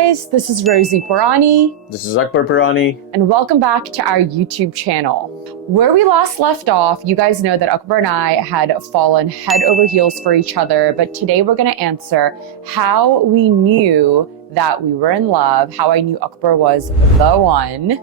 guys, this is Rosy Purani. This is Akbar Purani. And welcome back to our YouTube channel. Where we last left off, you guys know that Akbar and I had fallen head over heels for each other, but today we're gonna answer how we knew that we were in love, how I knew Akbar was the one,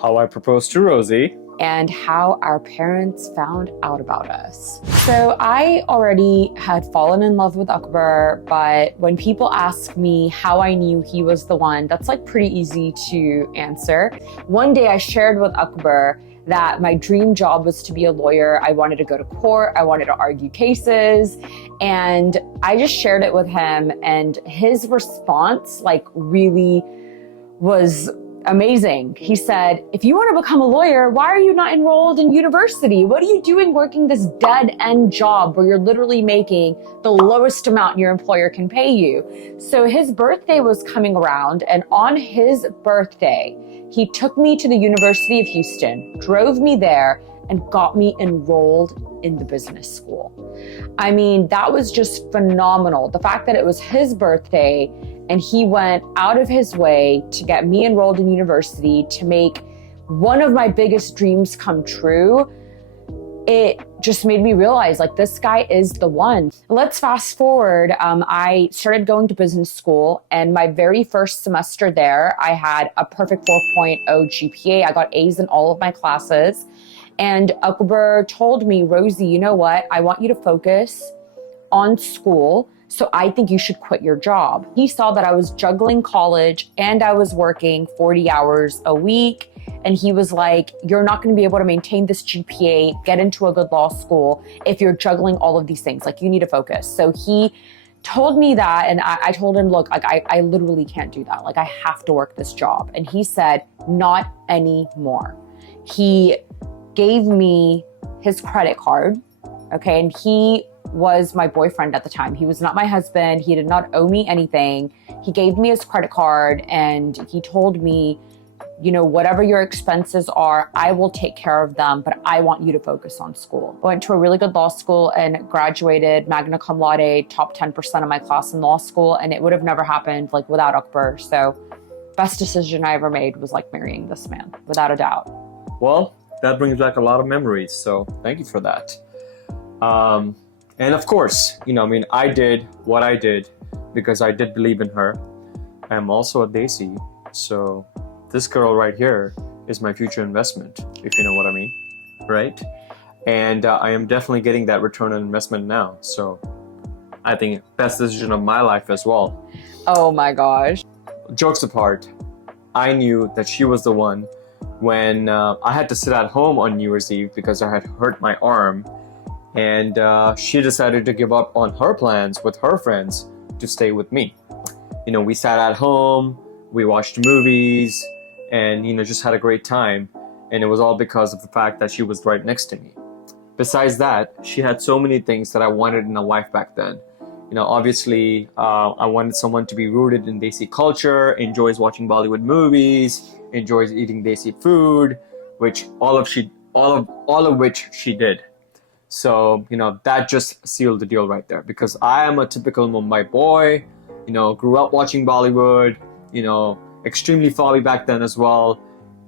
How I proposed to Rosy. and how our parents found out about us. So I already had fallen in love with Akbar, but when people ask me how I knew he was the one, that's like pretty easy to answer. One day I shared with Akbar that my dream job was to be a lawyer. I wanted to go to court, I wanted to argue cases, and I just shared it with him, and his response really was amazing. He said, if you want to become a lawyer, why are you not enrolled in university? What are you doing working this dead end job where you're literally making the lowest amount your employer can pay you? So his birthday was coming around, and on his birthday, he took me to the University of Houston, drove me there, and got me enrolled in the business school. I mean, that was just phenomenal. The fact that it was his birthday and he went out of his way to get me enrolled in university, to make one of my biggest dreams come true, it just made me realize this guy is the one. Let's fast forward. I started going to business school, and my very first semester there, I had a perfect 4.0 GPA. I got A's in all of my classes. And Akbar told me, Rosy, you know what? I want you to focus on school. So I think you should quit your job. He saw that I was juggling college and I was working 40 hours a week. And he was like, you're not going to be able to maintain this GPA, get into a good law school if you're juggling all of these things. You need to focus. So he told me that, and I told him, look, I literally can't do that. I have to work this job. And he said, not anymore. He gave me his credit card, okay? And he was my boyfriend at the time. He was not my husband. He did not owe me anything. He gave me his credit card and he told me, whatever your expenses are, I will take care of them, but I want you to focus on school. I went to a really good law school and graduated magna cum laude, top 10% of my class in law school, and it would have never happened without Akbar. So best decision I ever made was marrying this man, without a doubt. Well, that brings back a lot of memories, so thank you for that. And of course, I did what I did because I did believe in her. I'm also a Desi, so this girl right here is my future investment, if you know what I mean, right? And I am definitely getting that return on investment now, so I think best decision of my life as well. Oh my gosh. Jokes apart, I knew that she was the one when I had to sit at home on New Year's Eve because I had hurt my arm. And she decided to give up on her plans with her friends to stay with me. We sat at home, we watched movies, and just had a great time. And it was all because of the fact that she was right next to me. Besides that, she had so many things that I wanted in a wife back then. Obviously, I wanted someone to be rooted in Desi culture, enjoys watching Bollywood movies, enjoys eating Desi food, which all of which she did. So, that just sealed the deal right there, because I am a typical Mumbai boy, grew up watching Bollywood, extremely folly back then as well.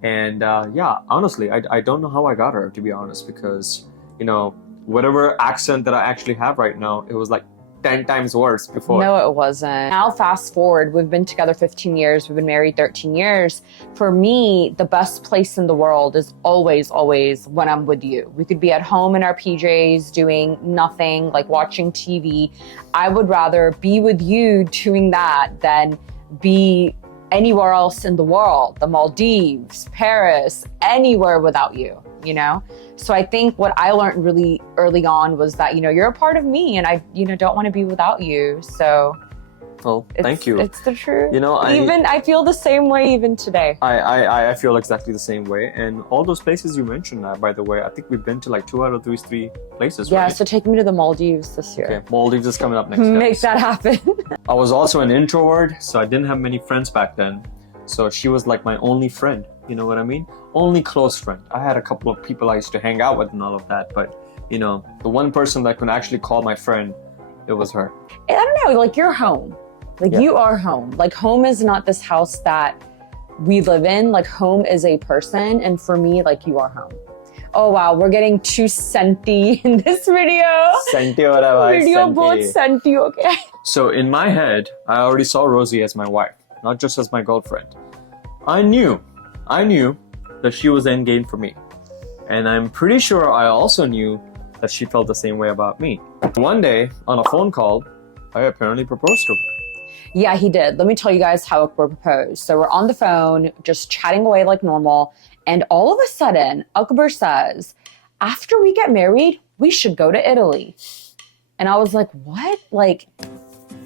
And yeah, honestly, I don't know how I got her, to be honest, because, whatever accent that I actually have right now, it was 10 times worse before. No, it wasn't. Now fast forward, we've been together 15 years, we've been married 13 years. For me, the best place in the world is always, always when I'm with you. We could be at home in our PJs doing nothing, watching TV. I would rather be with you doing that than be anywhere else in the world, the Maldives, Paris, anywhere without you, So I think what I learned really early on was that, you're a part of me and I, don't want to be without you. So well, thank you. It's the truth. I I feel the same way even today. I feel exactly the same way. And all those places you mentioned, by the way, I think we've been to 2 out of those 3 places, yeah, right? so take me to the Maldives this year. Okay, Maldives is coming up next. Make that happen. I was also an introvert, so I didn't have many friends back then. So she was my only friend, you know what I mean? Only close friend. I had a couple of people I used to hang out with and all of that, but the one person that I could actually call my friend, it was her. I don't know, you're home. Like Yeah. you are home. Like home is not this house that we live in. Like home is a person. And for me, like you are home. Oh wow, we're getting too senti in this video. Senti ho raha hai, Video senti. both senti, okay? So in my head, I already saw Rosie as my wife, not just as my girlfriend. I knew that she was the end game for me. And I'm pretty sure I also knew that she felt the same way about me. One day, on a phone call, I apparently proposed to her. Yeah, he did. Let me tell you guys how Akbar proposed. So we're on the phone, just chatting away like normal. And all of a sudden, Akbar says, after we get married, we should go to Italy. And I was like, what? Like,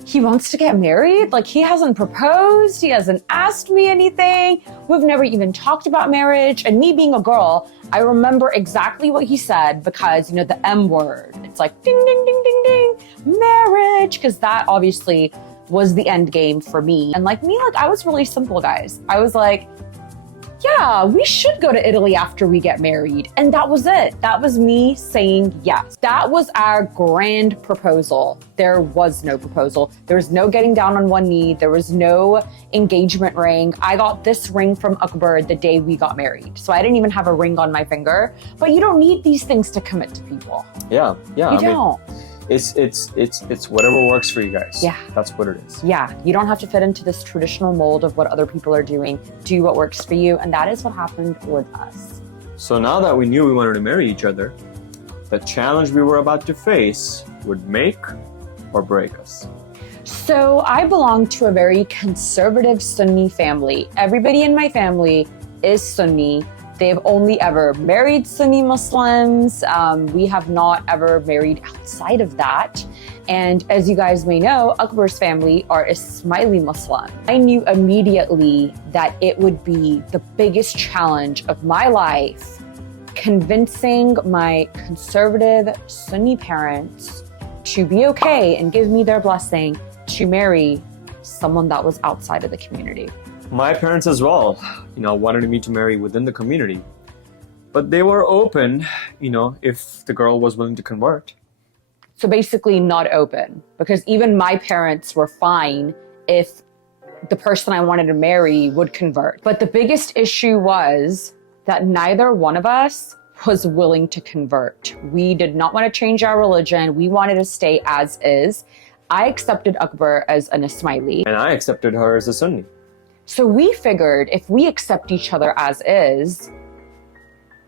he wants to get married? Like, he hasn't proposed. He hasn't asked me anything. We've never even talked about marriage. And me being a girl, I remember exactly what he said because, you know, the M word. It's like, ding, ding, ding, ding, ding, marriage. Because that obviously was the end game for me. And like me, like I was really simple, guys. I was like, yeah, we should go to Italy after we get married. And that was it. That was me saying yes. That was our grand proposal. There was no proposal. There was no getting down on one knee. There was no engagement ring. I got this ring from Akbar the day we got married. So I didn't even have a ring on my finger. But you don't need these things to commit to people. Yeah. You don't. It's whatever works for you guys. Yeah. That's what it is. Yeah, you don't have to fit into this traditional mold of what other people are doing. Do what works for you. And that is what happened with us. So now that we knew we wanted to marry each other, the challenge we were about to face would make or break us. So I belong to a very conservative Sunni family. Everybody in my family is Sunni. They've only ever married Sunni Muslims. We have not ever married outside of that. And as you guys may know, Akbar's family are Ismaili Muslim. I knew immediately that it would be the biggest challenge of my life, convincing my conservative Sunni parents to be okay and give me their blessing to marry someone that was outside of the community. My parents as well, wanted me to marry within the community. But they were open, if the girl was willing to convert. So basically not open, because even my parents were fine if the person I wanted to marry would convert. But the biggest issue was that neither one of us was willing to convert. We did not want to change our religion. We wanted to stay as is. I accepted Akbar as an Ismaili. And I accepted her as a Sunni. So we figured if we accept each other as is,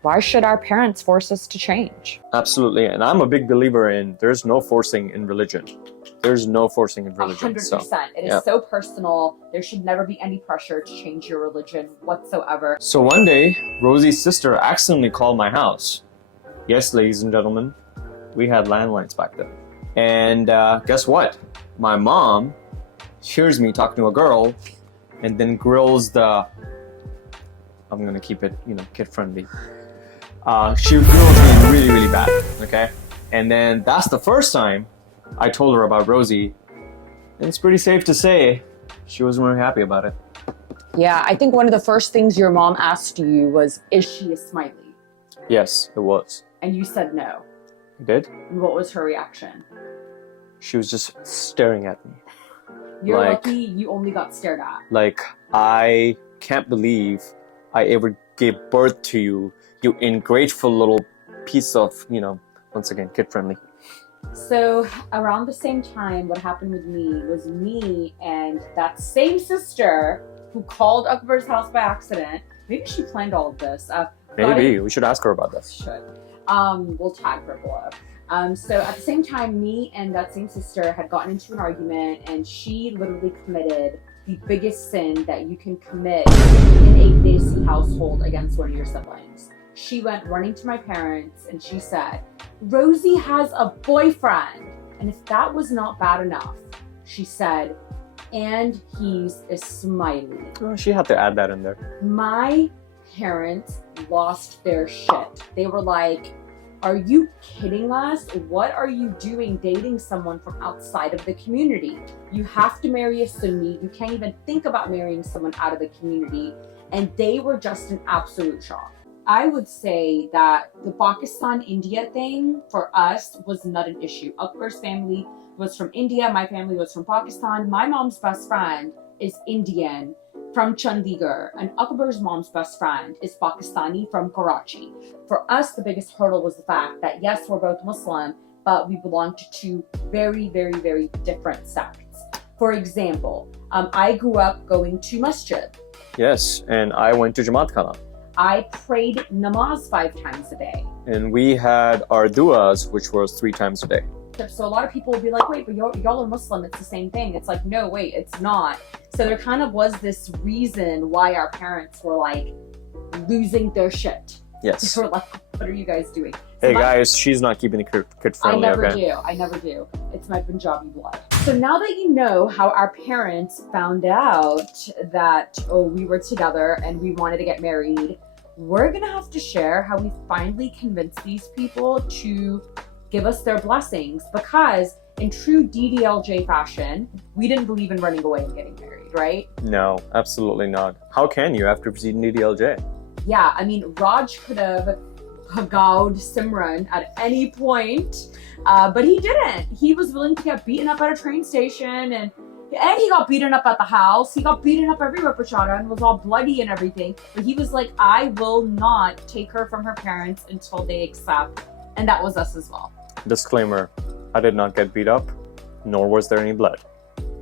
why should our parents force us to change? Absolutely. And I'm a big believer in there's no forcing in religion. There's no forcing in religion. 100%. It is so personal. There should never be any pressure to change your religion whatsoever. So one day, Rosie's sister accidentally called my house. Yes, ladies and gentlemen, we had landlines back then. And guess what? My mom hears me talking to a girl and then grills I'm gonna keep it, kid friendly. She grills me really, really bad, okay? And then that's the first time I told her about Rosy. And it's pretty safe to say she wasn't really happy about it. Yeah, I think one of the first things your mom asked you was, is she Ismaili? Yes, it was. And you said no. I did? And what was her reaction? She was just staring at me. You're lucky you only got stared at. Like, I can't believe I ever gave birth to you, you ungrateful little piece of, once again, kid-friendly. So around the same time, what happened with me was me and that same sister who called Akbar's house by accident. Maybe she planned all of this. Maybe. We should ask her about this. Should. We'll tag her below. So at the same time, me and that same sister had gotten into an argument, and she literally committed the biggest sin that you can commit in a Desi household against one of your siblings. She went running to my parents and she said, Rosy has a boyfriend. And if that was not bad enough, she said, and he's Ismaili. Oh, she had to add that in there. My parents lost their shit. They were like, are you kidding us? What are you doing dating someone from outside of the community? You have to marry a Sunni. You can't even think about marrying someone out of the community. And they were just in absolute shock. I would say that the Pakistan-India thing for us was not an issue. Akbar's family was from India. My family was from Pakistan. My mom's best friend is Indian from Chandigarh, and Akbar's mom's best friend is Pakistani from Karachi. For us, the biggest hurdle was the fact that yes, we're both Muslim, but we belong to two very, very, very different sects. For example, I grew up going to masjid. Yes, and I went to Jamaat Khana. I prayed namaz 5 times a day. And we had our du'as, which was 3 times a day. So a lot of people will be like, wait, but y'all are Muslim, it's the same thing. It's like, no, wait, it's not. So there kind of was this reason why our parents were like losing their shit. Yes. They were like, what are you guys doing? Hey guys, she's not keeping the kid friendly, okay? I never do. It's my Punjabi blood. So now that you know how our parents found out that, we were together and we wanted to get married, we're gonna have to share how we finally convinced these people to give us their blessings, because in true DDLJ fashion, we didn't believe in running away and getting married, right? No, absolutely not. How can you after proceeding DDLJ? Yeah, I mean, Raj could have pagawed Simran at any point, but he didn't. He was willing to get beaten up at a train station, and he got beaten up at the house. He got beaten up everywhere, Prachada, and was all bloody and everything. But he was like, I will not take her from her parents until they accept. And that was us as well. Disclaimer, I did not get beat up, nor was there any blood.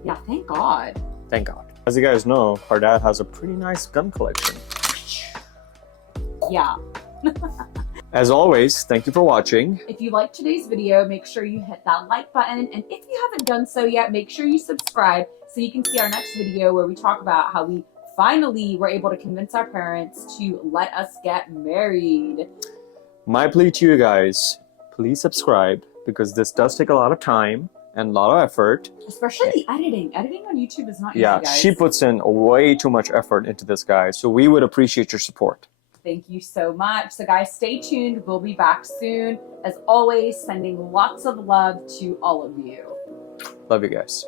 Yeah, thank God. Thank God. As you guys know, our dad has a pretty nice gun collection. Yeah. As always, thank you for watching. If you liked today's video, make sure you hit that like button. And if you haven't done so yet, make sure you subscribe so you can see our next video where we talk about how we finally were able to convince our parents to let us get married. My plea to you guys, please subscribe, because this does take a lot of time and a lot of effort. Especially the editing. Editing on YouTube is not easy, Yeah, guys. she puts in way too much effort into this, guys. So we would appreciate your support. Thank you so much. So guys, stay tuned. We'll be back soon. As always, sending lots of love to all of you. Love you guys.